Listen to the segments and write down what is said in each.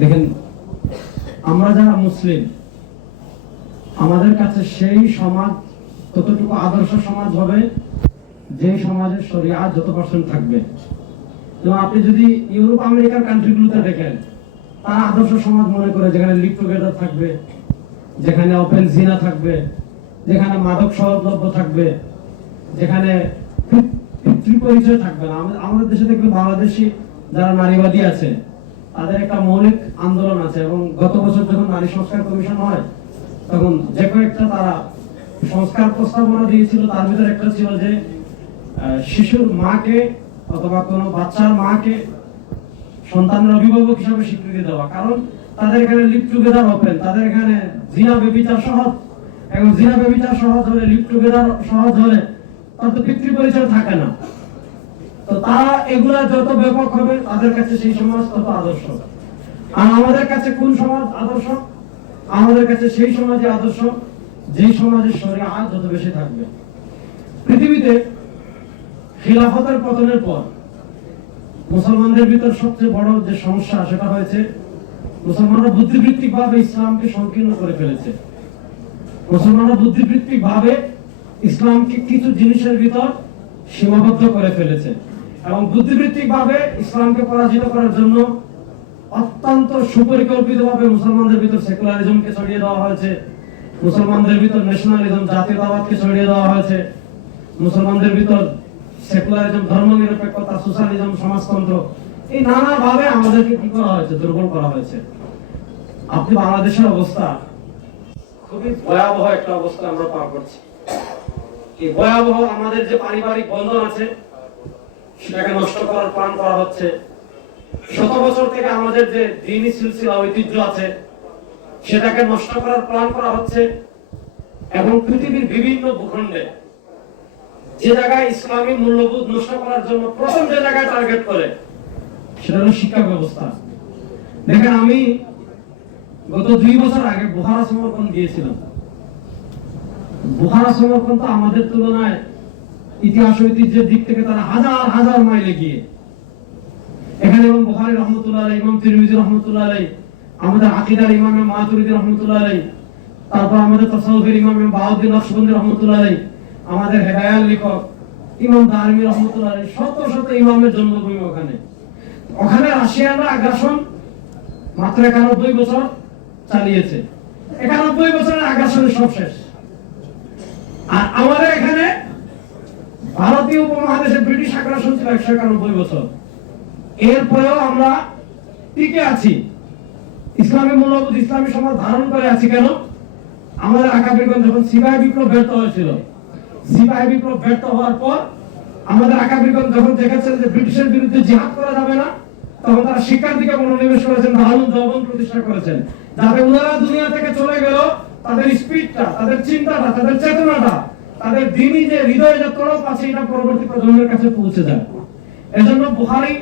দেখেন, আমরা যারা মুসলিম, আমাদের কাছে সেই সমাজ ততটুকু আদর্শ সমাজ হবে যে সমাজের শরিয়াত যত পার্সেন্ট থাকবে। যেমন আপনি যদি ইউরোপ আমেরিকার কান্ট্রিগুলোতে দেখেন, তারা আদর্শ সমাজ মনে করে যেখানে লিভ টুগেদার থাকবে, যেখানে ওপেন জিনা থাকবে, যেখানে মাদক সহজলভ্য থাকবে, যেখানে পিতৃ পরিচয় থাকবে না। আমাদের দেশে দেখবেন বাংলাদেশি যারা নারীবাদী আছে তাদের একটা মৌলিক আন্দোলন আছে, এবং গত বছর যখন নারী সংস্কার কমিশন হয় তখন যে কয়েকটা তারা সংস্কার প্রস্তাবনা দিয়েছিল, তার ভিতরে একটা ছিল যে শিশুর মাকে অথবা কোনো বাচ্চার মাকে সন্তানের অভিভাবক হিসাবে স্বীকৃতি দেওয়া। কারণ তাদের এখানে লিভ টুগেদার ওপেন, তাদের এখানে জিনা বেবিচার সহজ, এবং জিনা বেবিচার সহজ হলে, লিভ টুগেদার সহজ হলে তার তো পিতৃ পরিচয় থাকে না। তো তারা এগুলা যত ব্যাপক হবে তাদের কাছে সেই সমাজ তত আদর্শ। আর আমাদের কাছে কোন সমাজ আদর্শ? আমাদের কাছে সেই সমাজে আদর্শ যে সমাজের শরিয়াত যত বেশি থাকবে। পৃথিবীতে খিলাফতের পতনের পর মুসলমানদের ভিতর সবচেয়ে বড় যে সমস্যা সেটা হয়েছে মুসলমানরা বুদ্ধিবৃত্তিক ভাবে ইসলামকে সংকীর্ণ করে ফেলেছে। মুসলমানরা বুদ্ধিবৃত্তিক ভাবে ইসলামকে কিছু জিনিসের ভিতর সীমাবদ্ধ করে ফেলেছে, এবং বুদ্ধিবৃত্তিক ভাবে ইসলামকে পরাজিত করার জন্য অত্যন্ত সুপরিকল্পিত ভাবে মুসলমানদের ভিতর সেকুলারিজমকে ছড়িয়ে দেওয়া হয়েছে, মুসলমানদের ভিতর ন্যাশনালিজম জাতীয়তাবাদকে ছড়িয়ে দেওয়া হয়েছে, মুসলমানদের ভিতর সেকুলারিজম ধর্মনিরপেক্ষতা সোশ্যালিজম সমাজতন্ত্র, এই নানা ভাবে আমাদেরকে কি করা হয়েছে? দুর্বল করা হয়েছে। আপনি বাংলাদেশের অবস্থা খুবই ভয়াবহ একটা অবস্থা আমরা পার করছি। এই ভয়াবহ আমাদের যে পারিবারিক বন্ধন আছে সেটাকে নষ্ট করার প্ল্যান করা হচ্ছে। শত বছর থেকে আমাদের যে দ্বীনি সিলসিলা ঐতিহ্য আছে সেটাকে নষ্ট করার প্ল্যান করা হচ্ছে, এবং পৃথিবীর বিভিন্ন ভূখণ্ডে যে জায়গায় ইসলামী মূল্যবোধ নষ্ট করার জন্য প্রথম যে জায়গায় টার্গেট করে সেটা হলো শিক্ষা ব্যবস্থা। দেখেন, আমি গত 2 বছর আগে বুখারা সমর্পণ দিয়েছিলাম। বুখারা সমর্পণ তো আমাদের তুলনায় ইতিহাস ঐতিহ্যের দিক থেকে তারা হাজার হাজার মাইল এগিয়ে। এখানে ইমাম বুখারী রহমতুল্লাহ আলাইহি, ইমাম তিরমিজি রহমতুল্লাহ আলাইহি, আমাদের আকীদার ইমাম মাতুরিদি রহমতুল্লাহ আলাইহি, তারপর আমাদের তাসাউফের ইমাম বাউদ্দিন নকশবন্দি রহমতুল্লাহ আলাইহি, আমাদের হেদায়াত লেখক ইমাম দারমি রহমতুল্লাহ আলাইহি, শত শত ইমামের জন্মভূমি ওখানে। ওখানে রাশিয়ানরা আগ্রাসন মাত্র 91 বছর চালিয়েছে। 91 বছরের আগ্রাসনের সব শেষ। আর আমাদের এখানে ভারতীয় উপমহাদেশে ব্রিটিশ আগ্রাসন ছিল 191 বছর। এরপরেও আমরা টিকে আছি, ইসলামী মূল্যবোধ ইসলামী সমাজ ধারণ করে আছি। কেন? আমাদের আকাবিরগণ যখন সিপাহী বিপ্লব ব্যর্থ হয়েছিল, সিপাহী বিপ্লব ব্যর্থ হওয়ার পর আমাদের আকাবিরগণ যখন দেখেছেন যে ব্রিটিশের বিরুদ্ধে জিহাদ করা যাবে না, তখন তারা শিক্ষার দিকে মনোনিবেশ করেছেন, দারুল দেওবন্দ প্রতিষ্ঠা করেছেন, যাতে ওনারা দুনিয়া থেকে চলে গেল তাদের স্পিডটা, তাদের চিন্তাটা, তাদের চেতনাটা, তাদের দ্বীনি যে হৃদয়ে যে তড়প আছে এটা পরবর্তী প্রজন্মের কাছে পৌঁছে যায়। এজন্য বুখারী,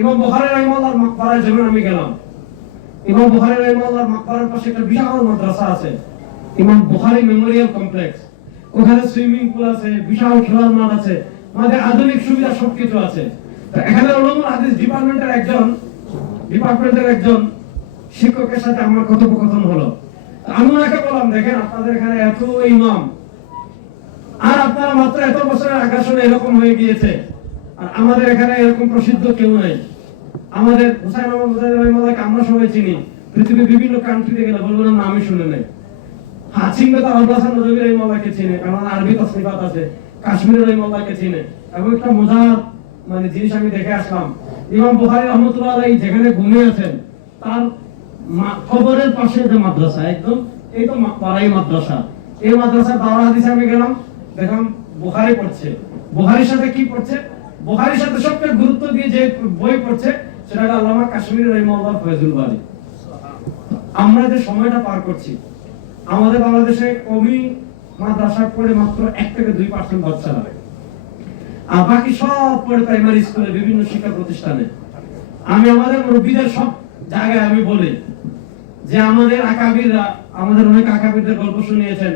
ইমাম বুখারী রাহিমাহুল্লাহর মাকবারায় যখন আমি গেলাম, ইমাম বুখারী রাহিমাহুল্লাহর মাকবারার পাশে একটা বিশাল মাদ্রাসা আছে, ইমাম বুখারী মেমোরিয়াল কমপ্লেক্স। ওখানে সুইমিং পুল আছে, বিশাল খেলার মাঠ আছে, আমাদের আধুনিক সুবিধা সবকিছু আছে। তো এখানে উলুমুল হাদিস ডিপার্টমেন্টের একজন শিক্ষকের সাথে আমার কথোপকথন হলো। আমি ওনাকে বললাম, দেখেন আপনাদের এখানে এত ইমাম, আর আপনারা মাত্র এত বছরের আগ্রাসনে এরকম হয়ে গিয়েছে, আর আমাদের এখানে এরকম প্রসিদ্ধ কেউ নেই। আমাদের হুসাইন আহমদ মুজাহিদ রাহিমাহুল্লাহকে আমরা সবাই চিনি, পৃথিবীর বিভিন্ন কান্ট্রিতে গেলে বলবো না আমি শুনে নাই। চিনবে তো আবুল হাসান নদভী রাহিমাহুল্লাহকে চিনে, কারণ আরবি তাসনিফাত আছে, কাশ্মীরের রাহিমাহুল্লাহকে চিনে। এবং একটা মজার জিনিস আমি দেখে আসলাম, ইমাম বুখারী রহমতুল্লাহ আলাইহি যেখানে ঘুমিয়ে আছেন তার কবরের পাশে যে মাদ্রাসা, একদম এই তো পাড়াই মাদ্রাসা, এই মাদ্রাসা দাওরা হাদিসে আমি গেলাম, দেখলাম বুখারী পড়ছে। বুখারীর সাথে কি পড়ছে? বুখারীর সাথে সবচেয়ে গুরুত্ব দিয়ে যে বই পড়ছে সেটা হলো আল্লামা কাশ্মীরি রাহিমাহুল্লাহ ফয়জুল বারী। আমরা যে সময়টা পার করছি, আমাদের বাংলাদেশে কমি মাদ্রাসা পড়ে মাত্র 1 থেকে 2% বাচ্চারা, আর বাকি সব পড়ে প্রাইমারি স্কুলে, বিভিন্ন শিক্ষা প্রতিষ্ঠানে। আমি আমাদের মুরব্বীদের সব জায়গায় আমি বলি যে আমাদের আকাবিররা, আমাদের অনেক আকাবিরদের গল্প শুনিয়েছেন,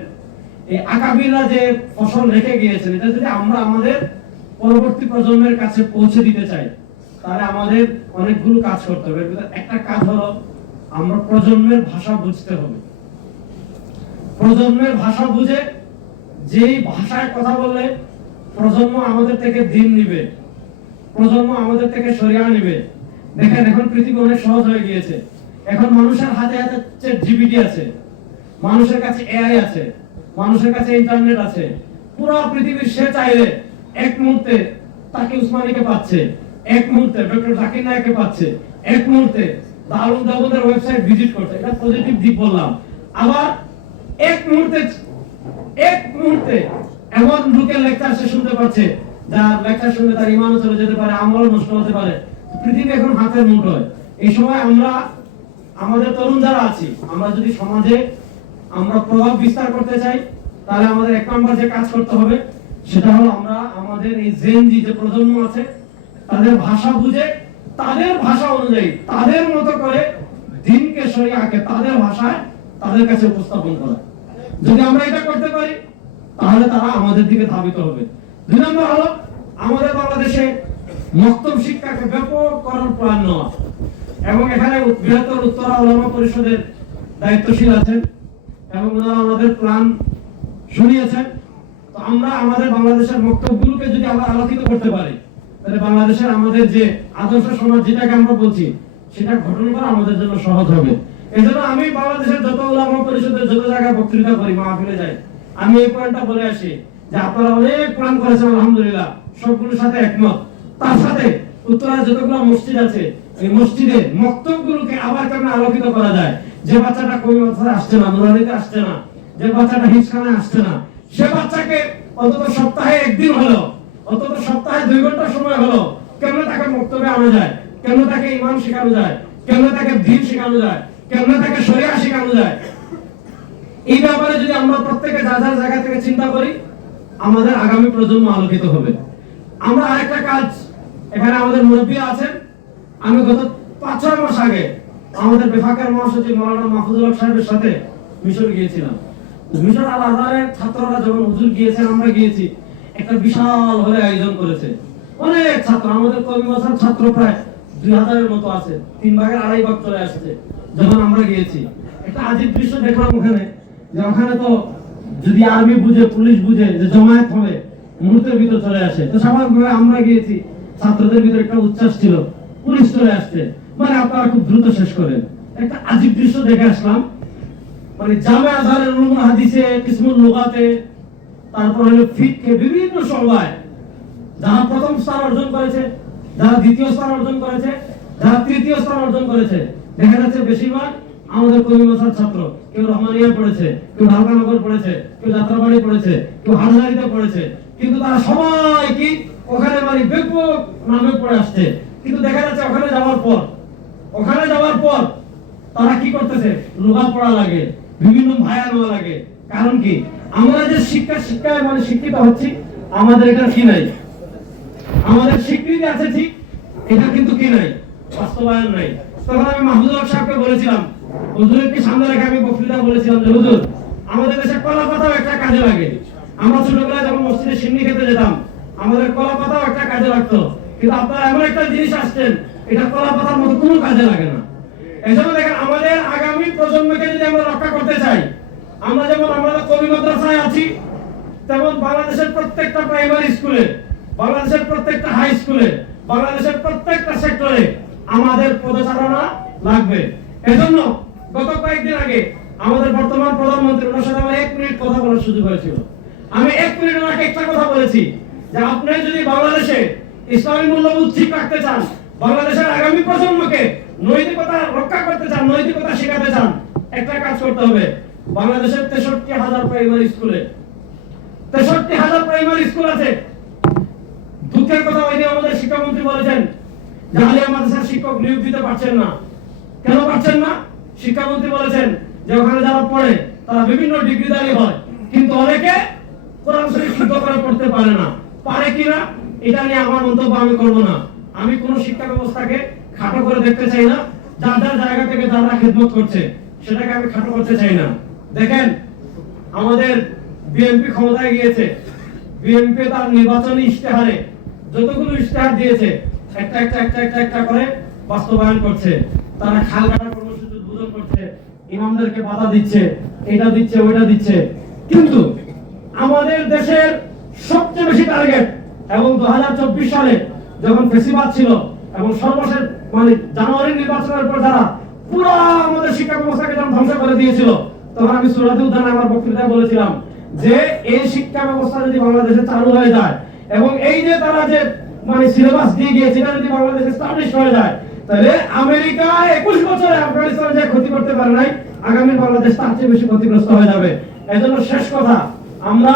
এই আকাবিররা যে ফসল রেখে গিয়েছেন এটা যদি আমরা আমাদের পরবর্তী প্রজন্মের কাছে পৌঁছে দিতে চাই তাহলে আমাদের অনেকগুলো কাজ করতে হবে। একটা কাজ হলো আমরা প্রজন্মের ভাষা বুঝতে হবে। প্রজন্মের ভাষা বুঝে যেই ভাষায় কথা বললে প্রজন্ম আমাদের থেকে দিন নিবে, প্রজন্ম আমাদের থেকে শরিয়া নিবে। দেখেন এখন পৃথিবী অনেক সহজ হয়ে গিয়েছে। এখন মানুষের হাতে হাতে জিপিটি আছে, মানুষের কাছে এআই আছে, মানুষের কাছে ইন্টারনেট আছে। পুরো পৃথিবীর সে চাইলে এক মুহূর্তে তাকে উসমানীকে পাচ্ছে, এক মুহূর্তে ডক্টর জাকির নায়েককে পাচ্ছে, এক মুহূর্তে দারুল দাউদের ওয়েবসাইট ভিজিট করতে। এটা পজিটিভ দিক বললাম। আবার এক মুহূর্তে এমন লোকের লেকচার সে শুনতে পাচ্ছে, যার লেকচার শুনলে তার ঈমানও চলে যেতে পারে, আমলও নষ্ট হতে পারে। পৃথিবী এখন হাতের মুঠোয়। এই সময় আমরা আমাদের তরুণ যারা আছি, আমরা যদি সমাজে আমরা প্রভাব বিস্তার করতে চাই, তাহলে আমাদের এক নম্বর যে কাজ করতে হবে সেটা হলো আমরা আমাদের এই জেনজি যে প্রজন্ম আছে তাদের ভাষা বুঝে তাদের ভাষা অনুযায়ী তাদের মতো করে দ্বীনকে শরিয়াকে তাদের ভাষায় তাদের কাছে উপস্থাপন করা। যদি আমরা এটা করতে পারি তাহলে তারা আমাদের দিকে ধাবিত হবে। দুই নম্বর হলো আমাদের বাংলাদেশে মক্তব শিক্ষাকে ব্যাপক করার প্ল্যান নেওয়া, এবং এখানে বৃহত্তর উত্তরা উলামা পরিষদের দায়িত্বশীল আছেন এবং ওনারা আমাদের প্ল্যান শুনিয়েছেন। তো আমরা আমাদের বাংলাদেশের মক্তবগুলোকে যদি আমরা আলোকিত করতে পারি, তাহলে বাংলাদেশের আমাদের যে আদর্শ সমাজ যেটাকে আমরা বলছি সেটা গঠন করা আমাদের জন্য সহজ হবে। এজন্য আমি বাংলাদেশের যত উলামা পরিষদের যত জায়গায় বক্তৃতা করি, মাহফিলে যাই, আমি এই পয়েন্টটা বলে আসি যে আপনারা অনেক প্ল্যান করেছেন, আলহামদুলিল্লাহ, সবগুলোর সাথে একমত। তার সাথে উত্তরায় যতগুলো মসজিদ আছে এই মসজিদে মক্তবগুলোকে আবার কেমন আলোকিত করা যায়। যে বাচ্চাটা কবি মাদ্রাসায় আসছে না, নুরানিতে আসছে না, যে বাচ্চাটা হিজখানায় আসছে না, সে বাচ্চাকে অন্তত সপ্তাহে একদিন হলো, অন্তত সপ্তাহে 2 ঘন্টা সময় হলো কেমন তাকে মক্তবে আনা যায়, কেমন তাকে ঈমান শেখানো যায়, কেমন তাকে দ্বীন শেখানো যায়, কেমন তাকে শরিয়া শেখানো যায়। এই ব্যাপারে যদি আমরা প্রত্যেকে যার যার জায়গা থেকে চিন্তা করি, আমাদের আগামী প্রজন্ম আলোকিত হবে। আমরা আরেকটা কাজ, এখানে আমাদের মুরব্বী আছেন, আমি গত 5-6 মাস আগে আমাদের বিভাগের মহাসচিব মাওলানা মাহফুজুল হক সাহেবের সাথে মিশর গিয়েছিলাম। মিশর আল আজহারের ছাত্ররা যখন হুজুর গিয়েছেন, আমরা গিয়েছি, একটা বিশাল হলে আয়োজন করেছে। অনেক ছাত্র, আমাদের কবি মাদ্রাসার ছাত্র প্রায় 2000 এর মতো আছে, 3 ভাগের 2.5 ভাগ চলে আসছে। যখন আমরা গিয়েছি একটা আজীব দৃশ্য দেখলাম ওখানে, যে ওখানে তো যদি আর্মি বুঝে, পুলিশ বুঝে যে জমায়েত হবে, মুহূর্তের ভিতর চলে আসে। তো স্বাভাবিকভাবে আমরা গিয়েছি, ছাত্রদের ভিতরে একটা উচ্ছ্বাস ছিল, পুলিশ চলে আসছে, মানে আপনারা খুব দ্রুত শেষ করেন। একটা আজীব দৃশ্য দেখে আসলাম। মানে জামে আজহারের উলুমুল হাদিসে, কিসমুল লুগাতে, তারপর হলো ফিকহে, বিভিন্ন সভায় যারা প্রথম স্থান অর্জন করেছে, যারা দ্বিতীয় স্থান অর্জন করেছে, যারা তৃতীয় স্থান অর্জন করেছে, দেখা যাচ্ছে বেশিরভাগ আমাদের কবি মাদ্রাসার ছাত্র। কেউ রহমানিয়া পড়েছে, কেউ ঢাকানগর পড়েছে, কেউ যাত্রাবাড়ি পড়েছে, কেউ হাটহাজারীতে পড়েছে, কিন্তু তারা সবাই কি ওখানে মানে ব্যাপক নামে পড়ে আসছে। কিন্তু দেখা যাচ্ছে ওখানে যাওয়ার পর তারা কি করতেছে, লুগা পড়া লাগে, বিভিন্ন ভায়া নেওয়া লাগে। কারণ কি, আমরা যে শিক্ষায় মানে শিক্ষিত হচ্ছি, আমাদের এটা কি নাই, আমাদের স্বীকৃতি আছে ঠিক, এটা কিন্তু কি নাই, বাস্তবায়ন নাই। তখন আমি মাহফুজুল হক সাহেবকে বলেছিলাম, হুজুরকে সামনে রেখে আমি বক্তৃতা বলেছিলাম যে হুজুর, আমাদের দেশে কলা পাতাও একটা কাজে লাগে। আমরা ছোটবেলায় যখন মসজিদে সিন্নি খেতে যেতাম, আমাদের কলা পাতাও একটা কাজে লাগতো। কিন্তু আপনারা এমন একটা জিনিস আসছেন, এটা কলা পাতার মতো কোনো কাজে লাগে না। এজন্য দেখেন, আমাদের আগামী প্রজন্মকে যদি আমরা রক্ষা করতে চাই, আমরা যেমন আমাদের কবি মাদ্রাসায় আছি, তেমন বাংলাদেশের প্রত্যেকটা প্রাইমারি স্কুলে, বাংলাদেশের প্রত্যেকটা হাই স্কুলে, বাংলাদেশের প্রত্যেকটা সেক্টরে আমাদের পদচারণা লাগবে। এজন্য গত কয়েকদিন আগে আমাদের বর্তমান প্রধানমন্ত্রী, ওনার সাথে আমার 1 মিনিট কথা বলার সুযোগ হয়েছিল। আমি 1 মিনিট ওনাকে একটা কথা বলেছি যে আপনি যদি বাংলাদেশে ইসলামী মূল্যবোধ ঠিক রাখতে চান, বাংলাদেশের আগামী প্রজন্মকে নৈতিকতা রক্ষা করতে চান, নৈতিকতা শেখাতে চান, একটা কাজ করতে হবে। বাংলাদেশের 63,000 প্রাইমারি স্কুলে 63,000 প্রাইমারি স্কুল আছে। দুঃখের কথা, ওই দিন আমাদের শিক্ষামন্ত্রী বলেছেন যে আলিয়া মাদ্রাসার শিক্ষক নিয়োগ দিতে পারছেন না। কেন পারছেন না? শিক্ষামন্ত্রী বলেছেন যে ওখানে যারা পড়ে তারা বিভিন্ন ডিগ্রিধারী হয়, কিন্তু অনেকে কোরআন শরীফ শুদ্ধ করে পড়তে পারে না। পারে কিনা এটা নিয়ে আমার মন্তব্য আমি করব না। আমি কোন শিক্ষা ব্যবস্থাকে খাটো করে দেখতে চাই না। যার যার জায়গা থেকে যারা খেদমত করছে সেটাকে আমি খাটো করতে চাই না। দেখেন, আমাদের বিএনপি ক্ষমতায় গিয়েছে, বিএনপি তার নির্বাচনী ইশতেহারে যতগুলো ইশতেহার দিয়েছে একটা করে বাস্তবায়ন করছে। তারা খাল কাটা কর্মসূচি উদ্বোধন করছে, ইমামদেরকে বাধা দিচ্ছে, এটা দিচ্ছে ওইটা দিচ্ছে। কিন্তু আমাদের দেশের সবচেয়ে বেশি টার্গেট, এবং 2024 সালে যখন ফেসিবাদ ছিল এবং সর্বশেষ মানে জানুয়ারি নির্বাচনের পর যারা পুরো আমাদের শিক্ষা ব্যবস্থাকে যখন ধ্বংস করে দিয়েছিল, তখন আমি সুরাতে উদ্যানে আমার বক্তৃতায় বলেছিলাম যে এই শিক্ষা ব্যবস্থা যদি বাংলাদেশে চালু হয়ে যায় এবং এই যে তারা যে মানে সিলেবাস দিয়ে গিয়েছে এটা যদি বাংলাদেশে এস্টাবলিশ হয়ে যায়, তাহলে আমেরিকা 21 বছরে আফগানিস্তানে যে ক্ষতি করতে পারে নাই, আগামী বাংলাদেশ তার চেয়ে বেশি ক্ষতিগ্রস্ত হয়ে যাবে। এজন্য শেষ কথা, আমরা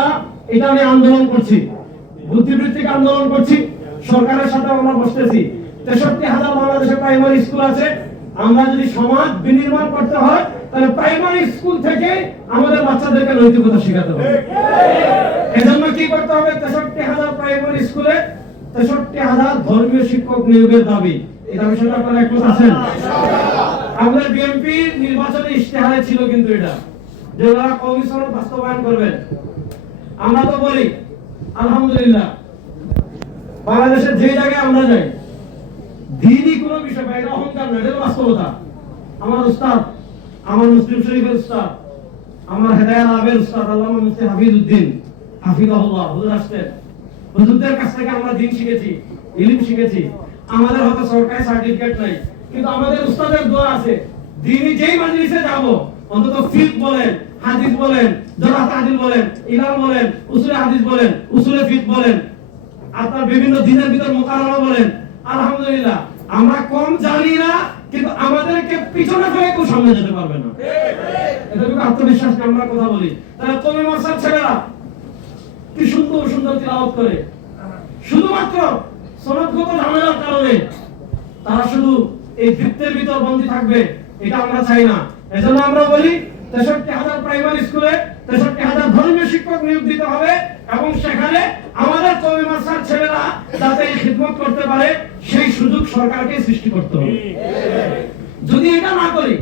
এটা নিয়ে আন্দোলন করছি, বুদ্ধিবৃত্তিক আন্দোলন করছি, সরকারের সাথে আমরা বসতেছি। 63,000 বাংলাদেশে প্রাইমারি স্কুল আছে। আমরা যদি সমাজ বিনির্মাণ করতে হয় তাহলে প্রাইমারি স্কুল থেকে আমাদের বাচ্চাদেরকে নৈতিকতা শেখাতে হবে। এজন্য কি করতে হবে? 63,000 প্রাইমারি স্কুলে 63,000 ধর্মীয় শিক্ষক নিয়োগের দাবি। এই দাবি শুনে আপনারা একমত আছেন? আমাদের বিএনপি নির্বাচনী ইশতেহারে ছিল কিন্তু এটা যে ওরা কমিশন বাস্তবায়ন করবেন। আমরা তো বলি আলহামদুলিল্লাহ বাংলাদেশের যে জায়গায় আমরা যাই, দিনই কোনো বিষয় পাই, এটা অহংকার নয়, এটা বাস্তবতা। আমার উস্তাদ, আমার মুসলিম শরীফের উস্তাদ, আমার হেদায়াত আবের উস্তাদ আল্লামা মুফতি হাফিজউদ্দিন হাফিজাহুল্লাহ হুজুর আসতেন। হুজুরদের কাছ থেকে আমরা দিন শিখেছি, ইলম শিখেছি। আমাদের হয়তো সরকারি সার্টিফিকেট নাই, কিন্তু আমাদের উস্তাদের দোয়া আছে। দিনই যেই মাজলিসে যাব অন্তত ফিকহ বলেন, হাদিস বলেন, জরাহ তাহদিল বলেন, ইলম বলেন, উসুলে হাদিস বলেন, উসুলে ফিকহ বলেন, আপনার বিভিন্ন দিনের ভিতর মুকাররমা বলেন। আলহামদুলিল্লাহ আমরা কম জানি না, কিন্তু আমাদেরকে পিছনে ফেলে কেউ সামনে যেতে পারবে না। এটা কিন্তু আত্মবিশ্বাস নিয়ে আমরা কথা বলি। তাহলে কমি মাসার ছেলেরা কি সুন্দর সুন্দর তিলাওয়াত করে, শুধুমাত্র সনদগত ঝামেলার কারণে তারা শুধু এই বৃত্তের ভিতর বন্দী থাকবে, এটা আমরা চাই না। এজন্য আমরা বলি 63,000 প্রাইমারি স্কুলে 63,000 ধর্মীয় শিক্ষক নিয়োগ দিতে হবে, এবং সেখানে আমাদের কওমি মাদ্রাসার ছেলেরা যাতে এই খিদমত করতে পারে সেই সুযোগ সরকারকে সৃষ্টি করতে হবে। যদি এটা না করি,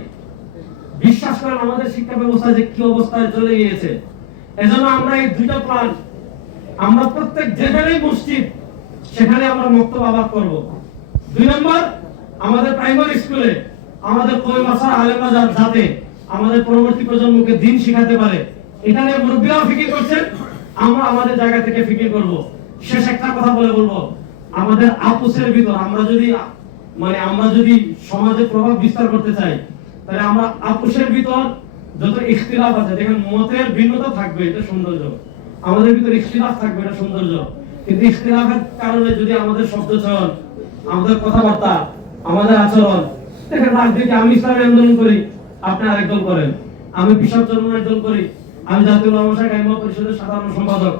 বিশ্বাস করেন আমাদের শিক্ষা ব্যবস্থা যে কি অবস্থায় চলে গিয়েছে। এজন্য আমরা এই দুইটা প্ল্যান, আমরা প্রত্যেক যেখানেই মসজিদ সেখানে আমরা মক্তব আবাদ করব। 2 নম্বর, আমাদের প্রাইমারি স্কুলে আমাদের কওমি মাদ্রাসার আলেমরা যাতে আমাদের পরবর্তী প্রজন্মকে দিন শিখাতে পারে, এটা নিয়ে মুরব্বিরাও ফিকির করছেন, আমরা আমাদের জায়গা থেকে ফিকির করব। শেষ একটা কথা বলবো, আমাদের আপোসের ভিতর আমরা যদি সমাজে প্রভাব বিস্তার করতে চাই, তাহলে আমরা আপোসের ভিতর যত ইখতিলাফ আছে, দেখেন মতের ভিন্নতা থাকবে, এটা সৌন্দর্য। আমাদের ভিতর ইখতিলাফ থাকবে, এটা সৌন্দর্য। কিন্তু ইখতিলাফের কারণে যদি আমাদের শব্দচয়ন, আমাদের কথাবার্তা, আমাদের আচরণ, দেখেন রাজনীতি, আমি ইসলামী আন্দোলন করি, আপনি আরেক দল করেন, আমি বিশাল চরমনের দল করি, আমি জাতীয় উলামা কায়েমা পরিষদের সাধারণ সম্পাদক,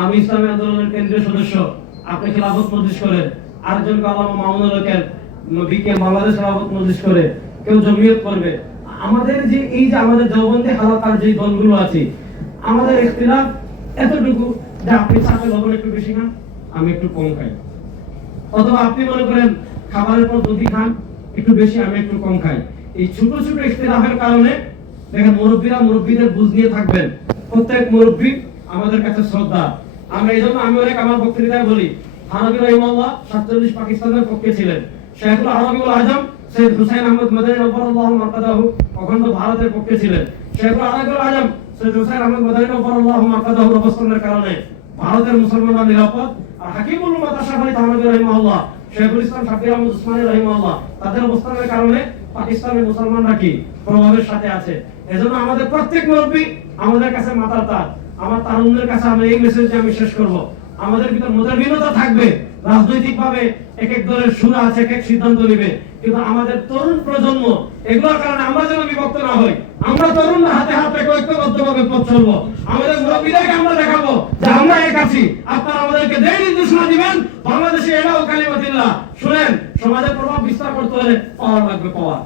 আমি ইসলামী আন্দোলনের কেন্দ্রীয় সদস্য, আপনি খিলাফত মজলিস করেন, আরেকজন আল্লামা মামুনুল হকের বিকেএম বাংলাদেশ খিলাফত মজলিস করে, কেউ জমিয়ত করবে। আমাদের যে এই যে আমাদের দেওবন্দি হালকার যে দলগুলো আছে, আমাদের ইখতিলাফ এতটুকু যে আপনি চাপে লবণ একটু বেশি খান, আমি একটু কম খাই, অথবা আপনি মনে করেন খাবারের পর যদি খান একটু বেশি, আমি একটু কম খাই। এই ছোট ছোট ইখতিলাফের কারণে দেখেন মুরব্বীরা মুরব্বীদের বুঝ নিয়ে থাকবেন। প্রত্যেক মুরব্বী আমাদের কাছে শ্রদ্ধা। আমরা এইজন্য আমি অনেক আমার বক্তৃতায় বলি, হানাফি রাহিমাহুল্লাহ 47 পাকিস্তানের পক্ষে ছিলেন, শেখুল আরবিউল আজম সৈয়দ হুসাইন আহমদ মাদানী নফরুল্লাহ মারকাদাহু অখণ্ড ভারতের পক্ষে ছিলেন। শেখুল আরবিউল আজম সৈয়দ হুসাইন আহমদ মাদানী নফরুল্লাহ মারকাদাহু অবস্থানের কারণে ভারতের মুসলমানরা নিরাপদ। আর হাকিমুল উম্মাত আশরাফ আলী থানভী রাহিমাহুল্লাহ, শেখুল ইসলাম শাফি আহমদ উসমানী রাহিমাহুল্লাহ, তাদের অবস্থানের কারণে পাকিস্তানের মুসলমানরা কি প্রভাবের সাথে আছে। এজন্য আমাদের প্রত্যেক মুরব্বী আমাদের কাছে মাতার তার। আমার তারুণ্যের কাছে আমি এই মেসেজটি আমি শেষ করব, আমাদের ভিতর মতের ভিন্নতা থাকবে, রাজনৈতিক ভাবে এক এক দলের সুরা আছে, এক এক সিদ্ধান্ত নেবে, কিন্তু আমাদের তরুণ প্রজন্ম এগুলোর কারণে আমরা যেন বিভক্ত না হই। আমরা তরুণরা হাতে হাতে ঐক্যবদ্ধভাবে পথ চলবো। আমাদের মুরব্বীদেরকে আমরা দেখাবো যে আমরা এক আছি, আপনারা আমাদেরকে দেয় নির্দেশনা দিবেন। বাংলাদেশে এলাও কালিমাতিল্লাহ, শুনেন, সমাজে প্রভাব বিস্তার করতে হলে পাওয়ার লাগবে, পাওয়ার।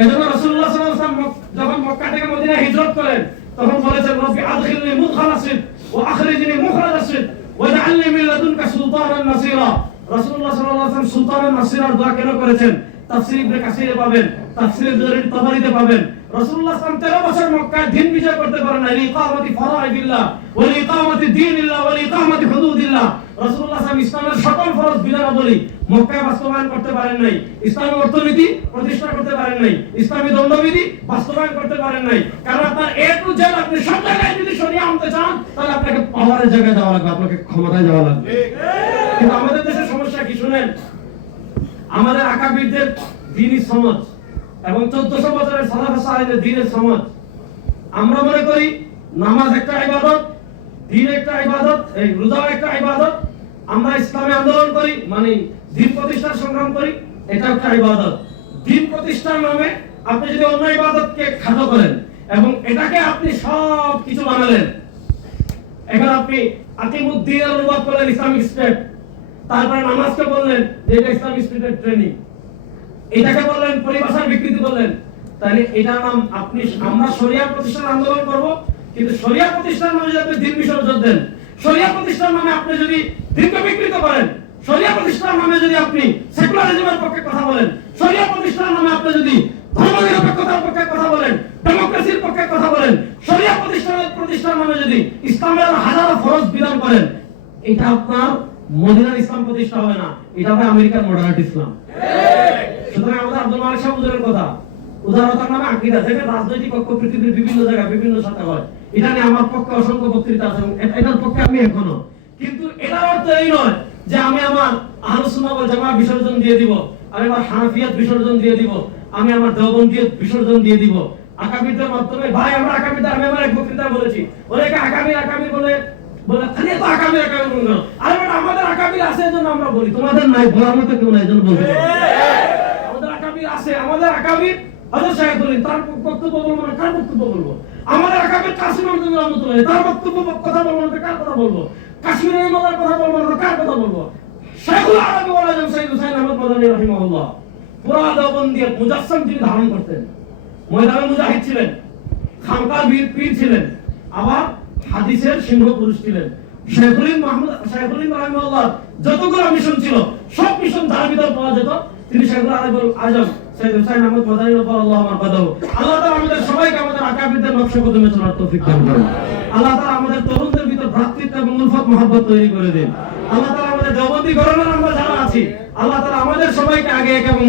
এজন্য রাসূলুল্লাহ সাল্লাল্লাহু আলাইহি ওয়াসাল্লাম যখন মক্কা থেকে মদিনায় হিজরত করেন, তখন বলেছেন, রব্বি আদখিলনি মুদখালা সিদক ওয়া আখরিজনি মুখরাজা সিদক ওয়াজআলনি মিন লাদুনকা সুলতানান নাসীরা। রাসূলুল্লাহ সাল্লাল্লাহু আলাইহি ওয়াসাল্লাম সুলতানান নাসীরার দোয়া কেন করেছেন? তাফসীর ইবনে কাসিরে পাবেন, তাফসীর জারির তাবারিতে পাবেন। রাসূলুল্লাহ সাল্লাল্লাহু আলাইহি ওয়াসাল্লাম 13 বছর মক্কায় দিন বিজয় করতে পারেন না, ইকামাতি ফরাইদিল্লাহ ওয়া ইকামাতি দীনিল্লাহ ওয়া ইকামাতি হুদুদিল্লাহ। রাসূলুল্লাহ সাল্লাল্লাহু আলাইহি ওয়াসাল্লাম ইসলামের সকল ফরজ বিধানাবলী মক্কায় বাস্তবায়ন করতে পারেন নাই, ইসলামী অর্থনীতি প্রতিষ্ঠা করতে পারেন নাই, ইসলামী দণ্ডবিধি বাস্তবায়ন করতে পারেন নাই। কারণ আপনার এ টু জেড আপনি সব জায়গায় যদি শরিয়া আনতে চান তাহলে আপনাকে পাওয়ারের জায়গায় যাওয়া লাগবে, আপনাকে ক্ষমতায় যাওয়া লাগবে। কিন্তু আমাদের দেশের সমস্যা কি শুনেন, আমাদের আকাবিরদের দ্বীনি সমাজ এবং 1400 বছরের সালাফে সালেহদের দ্বীনের সমাজ, আমরা মনে করি নামাজ একটা ইবাদত, দ্বীন একটা ইবাদত, এই রোজাও একটা ইবাদত। আমরা ইসলামে আন্দোলন করি মানে দ্বীন প্রতিষ্ঠার সংগ্রাম করি, এটা একটা ইবাদত। দ্বীন প্রতিষ্ঠার নামে আপনি যদি অন্য ইবাদতকে খাটো করেন এবং এটাকে আপনি সব কিছু বানালেন, এখন আপনি আকিমুদ্দিনের অনুবাদ করলেন ইসলামিক স্টেট, তারপরে নামাজকে বললেন যে এটা ইসলামিক স্টেটের ট্রেনিং, এটাকে বললেন পরিভাষার বিকৃতি বললেন, তাহলে এটার নাম আপনি আমরা শরিয়া প্রতিষ্ঠান আন্দোলন করব, কিন্তু শরিয়া প্রতিষ্ঠান নামে যদি আপনি দ্বীন বিসর্জন দেন, শরিয়া প্রতিষ্ঠান নামে আপনি যদি দ্বীনকে বিকৃত করেন, শরিয়া প্রতিষ্ঠান নামে যদি আপনি সেকুলারিজমের পক্ষে কথা বলেন, শরিয়া প্রতিষ্ঠান নামে আপনি যদি ধর্মনিরপেক্ষতার পক্ষে কথা বলেন, ডেমোক্রেসির পক্ষে কথা বলেন, শরিয়া প্রতিষ্ঠান নামে যদি ইসলামের হাজারো ফরজ বিধান করেন, এটা আপনার মদিনার ইসলাম প্রতিষ্ঠা হবে না, এটা হবে আমেরিকার মডারেট ইসলাম। সুতরাং আমাদের আব্দুল মালিক সাহেব হুজুরের কথা, উদারতার নামে আকীদা, যেটা রাজনৈতিক পক্ষ পৃথিবীর বিভিন্ন জায়গায় বিভিন্ন সাথে হয়, এটা নিয়ে আমার পক্ষে অসংখ্য বক্তৃতা আছে, এটার পক্ষে আমি এখনো। কিন্তু এটার অর্থ এই নয় যে আমি আমার আহলুস সুন্নাহ ওয়াল জামাত বিসর্জন দিয়ে দিব, আমি আমার হানাফিয়াত বিসর্জন দিয়ে দিব, আমি আমার দেওবন্দিয়ত বিসর্জন দিয়ে দিব আকাবিরদের মাধ্যমে। ভাই আমরা আকাবিরদের, আমি আমার এক বক্তৃতায় বলেছি, অনেকে আকাবির বলে খালি তো আকাবির বলুন, আরে বেটা আমাদের আকাবির আছে এজন্য আমরা বলি, তোমাদের নাই, বলার মতো কেউ নাই এজন্য বলতে পারি। আমাদের আকাবির আছে, আমাদের আকাবির হযরত শাইখ বলেন, তার বক্তব্য বলবো না কার বক্তব্য বলবো? আমাদের আকাবির কাসিম আহমদ রহমাতুল্লাহ, তার বক্তব্য কথা বলবো না কার কথা বলবো? কাশ্মীরের ইমামের কথা বলবো না কার কথা বলবো? শাইখুল আরবি ওয়াল আজম সাইয়্যিদ হুসাইন আহমদ মাদানী রাহিমাহুল্লাহ পুরা দেওবন্দিয়ত মুজাসসাম তিনি ধারণ করতেন, ময়দানে মুজাহিদ ছিলেন, খানকার পীর ছিলেন, আবার হাদিসের সিংহ পুরুষ ছিলেন। শাইখুল রাহিমাহুল্লাহ যতগুলো মিশন ছিল সব মিশন যার ভিতর পাওয়া যেত তিনি শাইখুল আজম সাইয়্যিদ হুসাইন আহমদ মাদানী রাহিমাহুল্লাহ আমার বাদাও। আল্লাহ তাআলা আমাদের সবাইকে আমাদের আকাবিরদের নকশা কদমে চলার তৌফিক দান করুন। আল্লাহ তাআলা আমাদের তরুণদের ভিতর ভ্রাতৃত্ব এবং উলফত মহব্বত তৈরি করে দিন। আল্লাহ তাআলা আমাদের দেওবন্দি গণনা আমরা যারা আছি, আল্লাহ তাআলা আমাদের সবাইকে আগে এক এবং